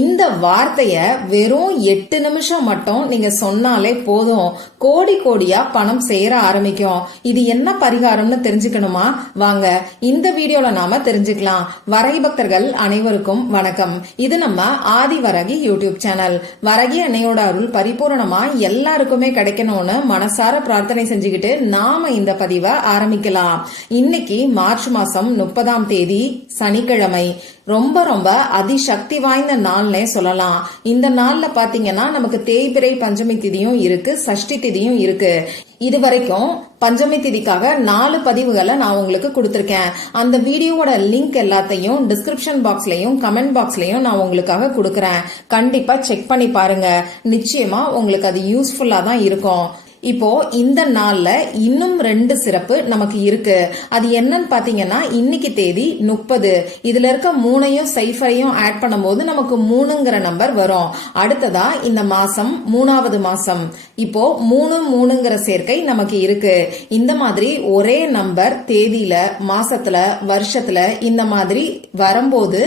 இந்த வார்த்தைய வெறும் எட்டு நிமிஷம் மட்டும் நீங்க சொன்னாலே போதும். கோடி கோடியா பணம் சேர ஆரம்பிக்கும். இது என்ன பரிகாரம்னு தெரிஞ்சுக்கணுமா? வாங்க இந்த வீடியோல நாம தெரிஞ்சுக்கலாம். வரகி பக்தர்கள் அனைவருக்கும் வணக்கம். இது நம்ம ஆதி வரகி யூடியூப் சேனல். வரகி அன்னையோட அருள் பரிபூர்ணமா எல்லாருக்குமே கிடைக்கணும்னு மனசார பிரார்த்தனை செஞ்சுக்கிட்டு நாம இந்த பதிவை ஆரம்பிக்கலாம். இன்னைக்கு மார்ச் மாசம் முப்பதாம் தேதி சனிக்கிழமை. ரொம்ப ரொம்ப அதிசக்தி வாய்ந்த நாள்னே சொல்லலாம். இந்த நாள்ல பாத்தீங்கன்னா நமக்கு தேய்பிரை பஞ்சமி திதியும் இருக்கு சஷ்டி திதியும் இருக்கு. இது வரைக்கும் பஞ்சமி திதிக்காக நாலு பதிவுகளை நான் உங்களுக்கு கொடுத்துருக்கேன். அந்த வீடியோவோட லிங்க் எல்லாத்தையும் டிஸ்கிரிப்ஷன் பாக்ஸ்லயும் கமெண்ட் பாக்ஸ்லயும் நான் உங்களுக்காக கொடுக்கறேன். கண்டிப்பா செக் பண்ணி பாருங்க. நிச்சயமா உங்களுக்கு அது யூஸ்ஃபுல்லா தான் இருக்கும். இப்போ இந்த நாள்ல இன்னும் ரெண்டு சிறப்பு நமக்கு இருக்கு. அது என்னன்னு பாத்தீங்கன்னா இன்னைக்கு தேதி முப்பது. இதுல இருக்க மூணையும் சைஃபரையும் ஆட் பண்ணும்போது நமக்கு மூணுங்கிற நம்பர் வரும். அடுத்ததா இந்த மாசம் மூணாவது மாசம். இப்போ மூணு மூணுங்கிற சேர்க்கை நமக்கு இருக்கு. இந்த மாதிரி ஒரே நம்பர் தேதியில மாசத்துல வருஷத்துல இந்த மாதிரி வரும்போது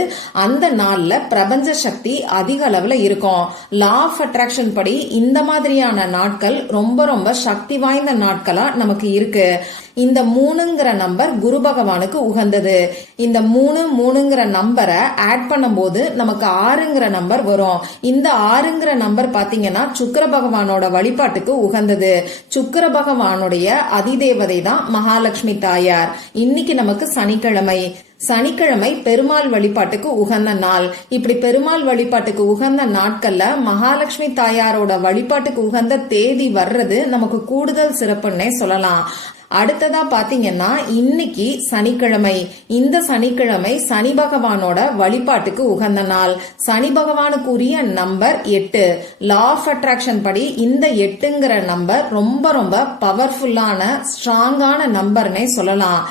அந்த நாள்ல பிரபஞ்ச சக்தி அதிக அளவுல இருக்கும். லா ஆஃப் அட்ராக்ஷன் படி இந்த மாதிரியான நாட்கள் ரொம்ப ரொம்ப சக்தி வாய்ந்த நாட்களா நமக்கு இருக்கு. இந்த மூணுங்கிற நம்பர் குரு பகவானுக்கு உகந்தது. இந்த மூணு மூணுங்கிற நம்பரை ஆட் பண்ணும்போது நமக்கு ஆறுங்கிற நம்பர் வரும். இந்த ஆறுங்கிற நம்பர் பாத்தீங்கன்னா சுக்கர பகவானோட வழிபாட்டுக்கு உகந்தது. சுக்கர பகவானுடைய அதிதேவதை தான் மகாலட்சுமி தாயார். இன்னைக்கு நமக்கு சனிக்கிழமை. சனிக்கிழமை பெருமாள் வழிபாட்டுக்கு உகந்த நாள். இப்படி பெருமாள் வழிபாட்டுக்கு உகந்த நாட்கள்ல மகாலட்சுமி தாயாரோட வழிபாட்டுக்கு உகந்த தேதி வர்றது நமக்கு கூடுதல் சிறப்புன்னே சொல்லலாம். அடுத்ததா பாத்தீங்கன்னா இன்னைக்கு சனிக்கிழமை. இந்த சனிக்கிழமை சனி பகவானோட வழிபாட்டுக்கு உகந்த நாள். சனி பகவானுக்குரிய நம்பர் எட்டு. லா ஆஃப் அட்ராக்ஷன் படி இந்த எட்டுங்கிற நம்பர் ரொம்ப ரொம்ப பவர்ஃபுல்லான ஸ்ட்ராங்கான நம்பர்னே சொல்லலாம்.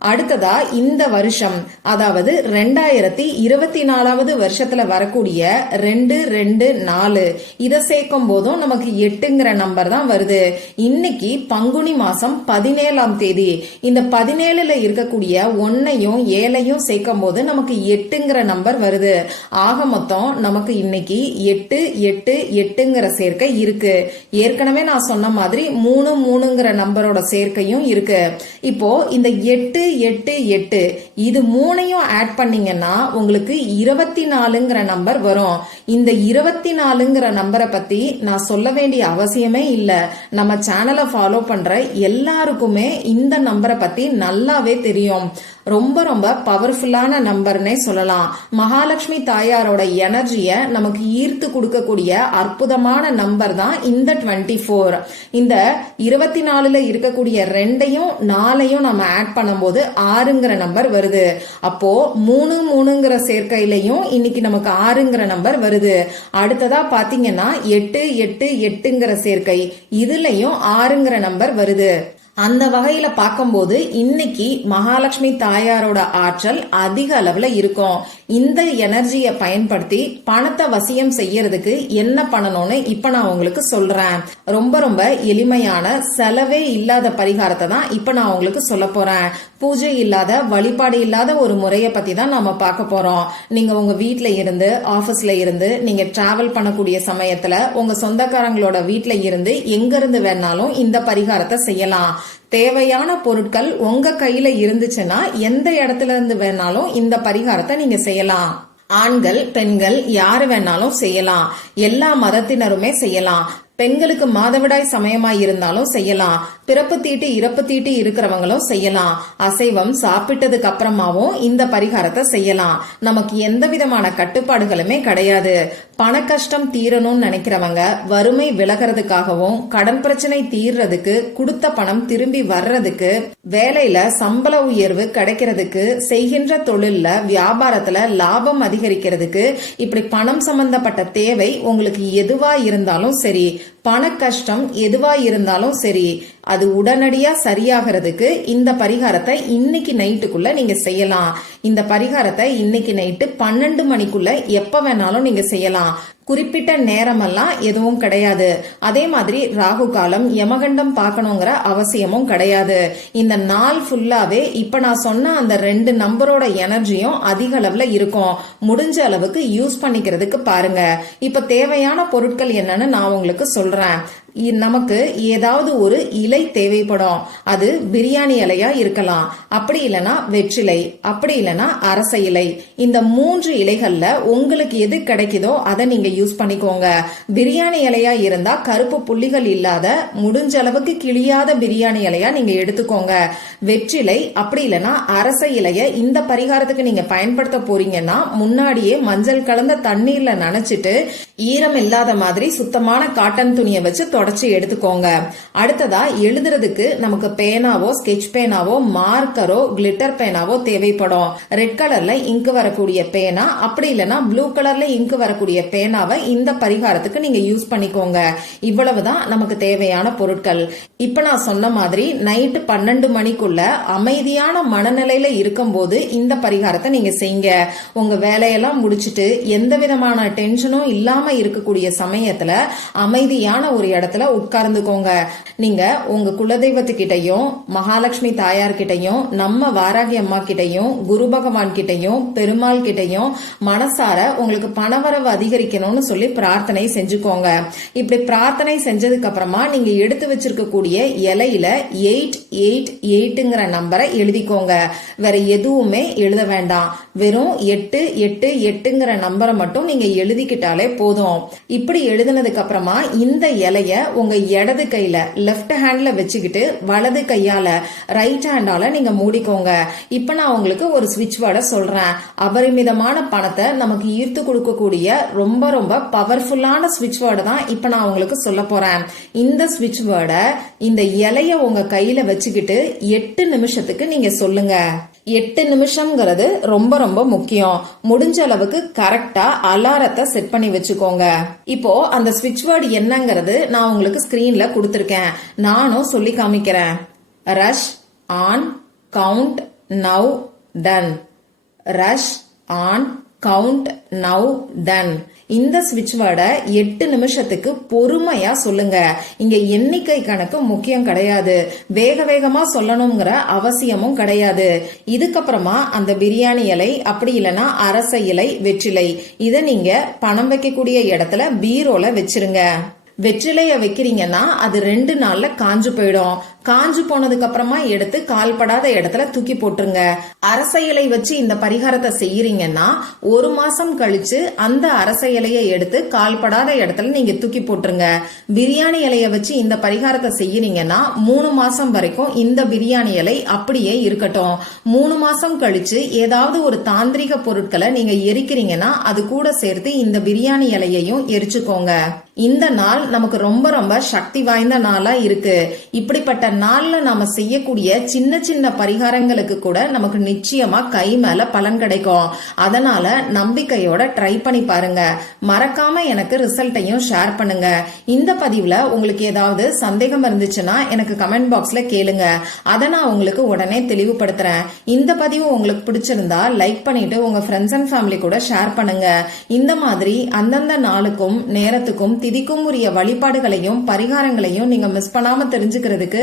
அடுத்ததா இந்த வருஷம். அதாவது ரெண்டாயிரத்தி இருபத்தி நாலாவது வருஷத்துல வரக்கூடிய ரெண்டு ரெண்டு நாலு. இதை சேர்க்கும் போதும் நமக்கு எட்டுங்கிற நம்பர் தான் வருது. இன்னைக்கு பங்குனி மாசம் பதினேழாம் தேதி. இந்த பதினேழுல இருக்கக்கூடிய ஒன்னையும் ஏழையும் சேர்க்கும் போது நமக்கு எட்டுங்கிற நம்பர் வருது. ஆக மொத்தம் நமக்கு இன்னைக்கு எட்டு எட்டு எட்டுங்கிற சேர்க்கை இருக்கு. ஏற்கனவே நான் சொன்ன மாதிரி மூணு மூணுங்கிற நம்பரோட சேர்க்கையும் இருக்கு. இப்போ இந்த எட்டு எட்டு எட்டு. இது மூணையும் ஆட் பண்ணீங்கன்னா உங்களுக்கு இருபத்தி நாலுங்கிற நம்பர் வரும். இந்த இருபத்தி நாலுங்கிற நம்பரை பத்தி நான் சொல்ல வேண்டிய அவசியமே இல்ல. நம்ம சேனலை ஃபாலோ பண்ற எல்லாருக்குமே இந்த நம்பரை பத்தி நல்லாவே தெரியும். ரொம்ப ரொம்ப பவர்ஃபுல்லான நம்பர்னே சொல்லலாம். மகாலட்சுமி தாயாரோட எனர்ஜியை நமக்கு ஈர்த்து கொடுக்கக்கூடிய அற்புதமான நம்பர் தான் இந்த டுவெண்ட்டி ஃபோர் இந்த இருபத்தி நாலுல இருக்கக்கூடிய ரெண்டையும் நாலையும் நம்ம ஆட் பண்ணும்போது ஆறுங்கிற நம்பர் வருது. அப்போ மூணு மூணுங்கிற சேர்க்கையிலையும் இன்னைக்கு நமக்கு ஆறுங்கிற நம்பர் வருது. அடுத்ததா பாத்தீங்கன்னா எட்டு எட்டு எட்டுங்கிற சேர்க்கை. இதுலயும் ஆறுங்கிற நம்பர் வருது. அந்த வகையில பார்க்கும்போது இன்னைக்கு மகாலட்சுமி தாயாரோட ஆற்றல் அதிக அளவுல இருக்கும். இந்த எனர்ஜியை பயன்படுத்தி பணத்தை வசியம் செய்யறதுக்கு என்ன பண்ணணும்னு இப்ப நான் உங்களுக்கு சொல்றேன். ரொம்ப ரொம்ப எளிமையான செலவே இல்லாத பரிகாரத்தை தான் இப்ப நான் உங்களுக்கு சொல்ல போறேன். பூஜை இல்லாத வழிபாடு இல்லாத ஒரு முறையை பத்தி தான் நாம பார்க்க போறோம். நீங்க உங்க வீட்ல இருந்து ஆபீஸ்ல இருந்து நீங்க டிராவல் பண்ணக்கூடிய சமயத்துல உங்க சொந்தக்காரங்களோட வீட்ல இருந்து எங்க இருந்து வேணாலும் இந்த பரிகாரத்தை செய்யலாம். தேவையான பொருட்கள் உங்க கையில இருந்துச்சுன்னா எந்த இடத்துல இருந்து வேணாலும் இந்த பரிகாரத்தை நீங்க செய்யலாம். ஆண்கள் பெண்கள் யாரு வேணாலும் செய்யலாம். எல்லா மதத்தினருமே செய்யலாம். பெண்களுக்கு மாதவிடாய் சமயமா இருந்தாலும் செய்யலாம். பிறப்பு தீட்டு இறப்பு தீட்டு இருக்கிறவங்களும் செய்யலாம். அசைவம் சாப்பிட்டதுக்கு அப்புறமாவும் இந்த பரிகாரத்தை செய்யலாம். நமக்கு எந்த விதமான கட்டுப்பாடுகளுமே கிடையாது. பண கஷ்டம் தீரணும்னு நினைக்கிறவங்க வறுமை விலகிறதுக்காகவும் கடன் பிரச்சனை தீர்றதுக்கு கொடுத்த பணம் திரும்பி வர்றதுக்கு வேலையில சம்பள உயர்வு கிடைக்கிறதுக்கு செய்கின்ற தொழில்ல வியாபாரத்துல லாபம் அதிகரிக்கிறதுக்கு இப்படி பணம் சம்பந்தப்பட்ட தேவை உங்களுக்கு எதுவா இருந்தாலும் சரி பண கஷ்டம் எதுவா இருந்தாலும் சரி அது உடனடியா சரியாகிறதுக்கு இந்த பரிகாரத்தை இன்னைக்கு நைட்டுக்குள்ள நீங்க செய்யலாம். இந்த பரிகாரத்தை இன்னைக்கு நைட்டு பன்னெண்டு மணிக்குள்ள எப்ப வேணாலும் நீங்க செய்யலாம். குறிப்பிட்ட நேரமெல்லாம் எதுவும் கிடையாது. அதே மாதிரி ராகு காலம் யமகண்டம் பார்க்கணுங்கிற அவசியமும் கிடையாது. இந்த நாள் ஃபுல்லாவே இப்ப நான் சொன்ன அந்த ரெண்டு நம்பரோட எனர்ஜியும் அதிக அளவுல இருக்கும். முடிஞ்ச அளவுக்கு யூஸ் பண்ணிக்கிறதுக்கு பாருங்க. இப்ப தேவையான பொருட்கள் என்னன்னு நான் உங்களுக்கு சொல்றேன். நமக்கு ஏதாவது ஒரு இலை தேவைப்படும். அது பிரியாணி இலையா இருக்கலாம். அப்படி இல்லனா வெற்றிலை அப்படி இல்லனா அரச இலை. இந்த மூன்று இலைகள்ல உங்களுக்கு எது கிடைக்குதோ அதை நீங்க யூஸ் பண்ணிக்கோங்க. பிரியாணி இலையா இருந்தா கருப்பு புள்ளிகள் இல்லாத முடிஞ்ச அளவுக்கு கிழியாத பிரியாணி இலையா நீங்க எடுத்துக்கோங்க. வெற்றிலை அப்படி இல்லனா அரச இலைய இந்த பரிகாரத்துக்கு நீங்க பயன்படுத்த போறீங்கன்னா முன்னாடியே மஞ்சள் கலந்த தண்ணீர்ல நனைச்சிட்டு ஈரம் இல்லாத மாதிரி சுத்தமான காட்டன் துணியை வச்சு தொடச்சி எடுத்துக்கோங்க. அடுத்ததா எழுதுறதுக்கு நமக்கு பேனாவோ ஸ்கெட்ச் பேனாவோ மார்க்கரோ கிளிட்டர் பேனாவோ தேவைப்படும். ரெட் கலர்ல இங்கு வரக்கூடிய பேனா அப்படி இல்லைன்னா ப்ளூ கலர்ல இங்கு வரக்கூடிய பேனாவை இந்த பரிகாரத்துக்கு நீங்க யூஸ் பண்ணிக்கோங்க. இவ்வளவுதான் நமக்கு தேவையான பொருட்கள். இப்ப நான் சொன்ன மாதிரி நைட்டு பன்னெண்டு மணிக்குள்ள அமைதியான மனநிலையில இருக்கும்போது இந்த பரிகாரத்தை நீங்க செய்யுங்க உங்க வேலையெல்லாம் முடிச்சிட்டு எந்த விதமான டென்ஷனும் இல்லாம இருக்கக்கூடிய சமயத்துல அமைதியான ஒரு இடத்துல உட்கார்ந்துக்கோங்க. நீங்க உங்க குலதெய்வத்துக்கிட்டையும் மகாலட்சுமி தாயார் கிட்டையும் நம்ம வாராகி அம்மா கிட்டையும் குரு பகவான் கிட்டையும் பெருமாள் கிட்டையும் மனசார உங்களுக்கு பணவரவு அதிகரிக்கணும்னு சொல்லி பிரார்த்தனை செஞ்சுக்கோங்க. இப்படி பிரார்த்தனை செஞ்சதுக்கு அப்புறமா நீங்க எடுத்து வச்சிருக்கக்கூடிய இலையில எயிட் எயிட் எயிட்டுங்கிற நம்பரை எழுதிக்கோங்க. வேற எதுவுமே எழுத வேண்டாம். வெறும் எட்டு எட்டு எட்டுங்கிற நம்பரை மட்டும் நீங்க எழுதிக்கிட்டாலே போதும். இப்படி எழுதினதுக்கு அப்புறமா இந்த இலைய உங்க இடது கையில லெஃப்ட் ஹேண்ட்ல வச்சுக்கிட்டு வலது கையால ரைட் ஹேண்டால நீங்க மூடிக்கோங்க. இப்ப நான் உங்களுக்கு ஒரு ஸ்விட்ச் வேர்டை சொல்றேன். அபரிமிதமான பணத்தை நமக்கு ஈர்த்து கொடுக்கக்கூடிய ரொம்ப ரொம்ப பவர்ஃபுல்லான சுவிட்ச் வேர்டு தான் இப்ப நான் உங்களுக்கு சொல்ல போறேன். இந்த ஸ்விட்ச் வேர்டை இந்த இலைய உங்க கையில வச்சுக்கிட்டு எட்டு நிமிஷத்துக்கு நீங்க சொல்லுங்க. எட்டு நிமிஷம்ங்கிறது ரொம்ப ரொம்ப முக்கியம். முடிஞ்ச அளவுக்கு கரெக்டா அலாரத்தை செட் பண்ணி வச்சுக்கோங்க. இப்போ அந்த ஸ்விட்ச் வேர்டு என்னங்கிறது நான் உங்களுக்கு ஸ்கிரீன்ல கொடுத்துருக்கேன். நானும் சொல்லி காமிக்கிறேன். Rush on count now done rush on count now done இந்த ஸ்விட்ச் வேர்டை எட்டு நிமிஷத்துக்கு பொறுமையா சொல்லுங்க. இங்க எண்ணிக்கை கணக்கு முக்கியம் கிடையாது. வேக வேகமா சொல்லணுங்கிற அவசியமும் கிடையாது. இதுக்கப்புறமா அந்த பிரியாணி இலை அப்படி இல்லைன்னா அரச இலை வெற்றிலை. இதை நீங்க பணம் வைக்கக்கூடிய இடத்துல பீரோல வச்சிருங்க. வெற்றிலைய வைக்கிறீங்கன்னா அது ரெண்டு நாள்ல காஞ்சு போயிடும். காஞ்சு போனதுக்கு அப்புறமா எடுத்து கால்படாத இடத்துல தூக்கி போட்டுருங்க. அரச இலை வச்சு இந்த பரிகாரத்தை செய்யறீங்கன்னா ஒரு மாசம் கழிச்சு அந்த அரச இலையை எடுத்து கால்படாத இடத்துல நீங்க தூக்கி போட்டுருங்க. பிரியாணி இலைய வச்சு இந்த பரிகாரத்தை செய்யறீங்கன்னா மூணு மாசம் வரைக்கும் இந்த பிரியாணி இலை அப்படியே இருக்கட்டும். மூணு மாசம் கழிச்சு ஏதாவது ஒரு தாந்திரிக பொருட்களை நீங்க எரிக்கிறீங்கன்னா அது கூட சேர்த்து இந்த பிரியாணி இலையையும் எரிச்சுக்கோங்க. இந்த நாள் நமக்கு ரொம்ப ரொம்ப சக்தி வாய்ந்த நாளா இருக்கு. இப்படிப்பட்ட நாள்ல நாம செய்யக்கூடிய சின்ன சின்ன பரிகாரங்களுக்கு கூட நமக்கு நிச்சயமா கை மேல பலன் கிடைக்கும். அதனால நம்பிக்கையோட ட்ரை பண்ணி பாருங்க. மறக்காம எனக்கு ரிசல்ட்டையும் ஷேர் பண்ணுங்க. இந்த பதிவுல உங்களுக்கு ஏதாவது சந்தேகம் இருந்துச்சுன்னா எனக்கு கமெண்ட் பாக்ஸ்ல கேளுங்க. அதை நான் உங்களுக்கு உடனே தெளிவுபடுத்துறேன். இந்த பதிவு உங்களுக்கு பிடிச்சிருந்தா லைக் பண்ணிட்டு உங்க ஃப்ரெண்ட்ஸ் அண்ட் ஃபேமிலி கூட ஷேர் பண்ணுங்க. இந்த மாதிரி அந்தந்த நாளுக்கும் நேரத்துக்கும் திதிக்கும் உரிய வழிபாடுகளையும் பரிகாரங்களையும் நீங்க மிஸ் பண்ணாம தெரிஞ்சுக்கிறதுக்கு